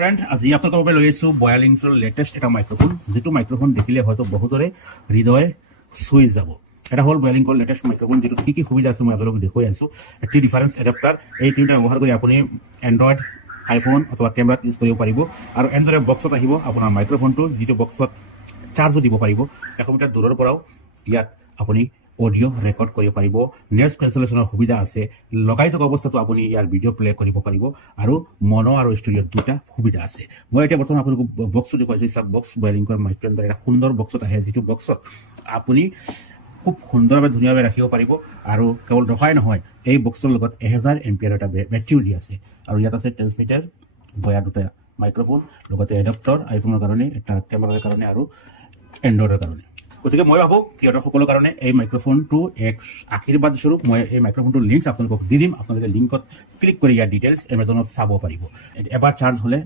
Friend আজি আপোনালোকৰ বাবে লৈ আহিছোঁ বয়ালিংছৰ লেটেষ্ট এটা মাইক্ৰফোন, যিটো মাইক্ৰফোন দেখিলে হয়তো বহুতৰে হৃদয় চুই যাব। এটা হ'ল বয়ালিংকৰ লেটেষ্ট মাইক্ৰফোন, যিটো কি সুবিধা আছে মই আপোনালোকক দেখুৱাই আছোঁ। এটি ডিফাৰেঞ্চ এডাপ্টাৰ, এই তিনিটা ব্যৱহাৰ কৰি আপুনি এণ্ড্ৰইড, আইফোন অথবা কেমেৰাত ইউজ কৰিব পাৰিব। আৰু এনেদৰে বক্সত আহিব আপোনাৰ মাইক্ৰফোনটো, যিটো বক্সত চাৰ্জো দিব পাৰিব। 100 মিটাৰ দূৰৰ পৰাও ইয়াত আপুনি অডিঅ' ৰেকৰ্ড কৰিব পাৰিব। নইজ কেঞ্চেলেশ্যনৰ সুবিধা আছে। লগাই থকা অৱস্থাতো আপুনি ইয়াৰ ভিডিঅ' প্লে কৰিব পাৰিব আৰু মনো আৰু ষ্টুডিঅ'ত দুটা সুবিধা আছে। মই এতিয়া বৰ্তমান আপোনালোকক বক্সটো দেখুৱাইছোঁ। চাওক, বক্স বয়ালিংকৰ মাইক্ৰফোন এটা সুন্দৰ বক্সত আহে, যিটো বক্সত আপুনি খুব সুন্দৰভাৱে ধুনীয়াভাৱে ৰাখিব পাৰিব। আৰু কেৱল ৰখাই নহয়, এই বক্সৰ লগত 1000 এম্পিয়াৰ এটা বেটাৰীও দি আছে। আৰু ইয়াত আছে ট্ৰেন্সমিটাৰ, বয়া দুটা মাইক্ৰফোন, লগতে এডাপ্টাৰ আইফোনৰ কাৰণে, এটা কেমেৰাৰ কাৰণে আৰু এণ্ড্ৰইডৰ কাৰণে। গতিকে মই ভাবোঁ ক্ৰিয়েটৰসকলৰ কাৰণে এই মাইক্ৰফোনটো এক আশীৰ্বাদ স্বৰূপ। মই এই মাইক্ৰফোনটোৰ লিংক আপোনালোকক দি দিম। আপোনালোকে লিংকত ক্লিক কৰি ইয়াৰ ডিটেইলছ এমাজনত চাব পাৰিব। এবাৰ চাৰ্জ হ'লে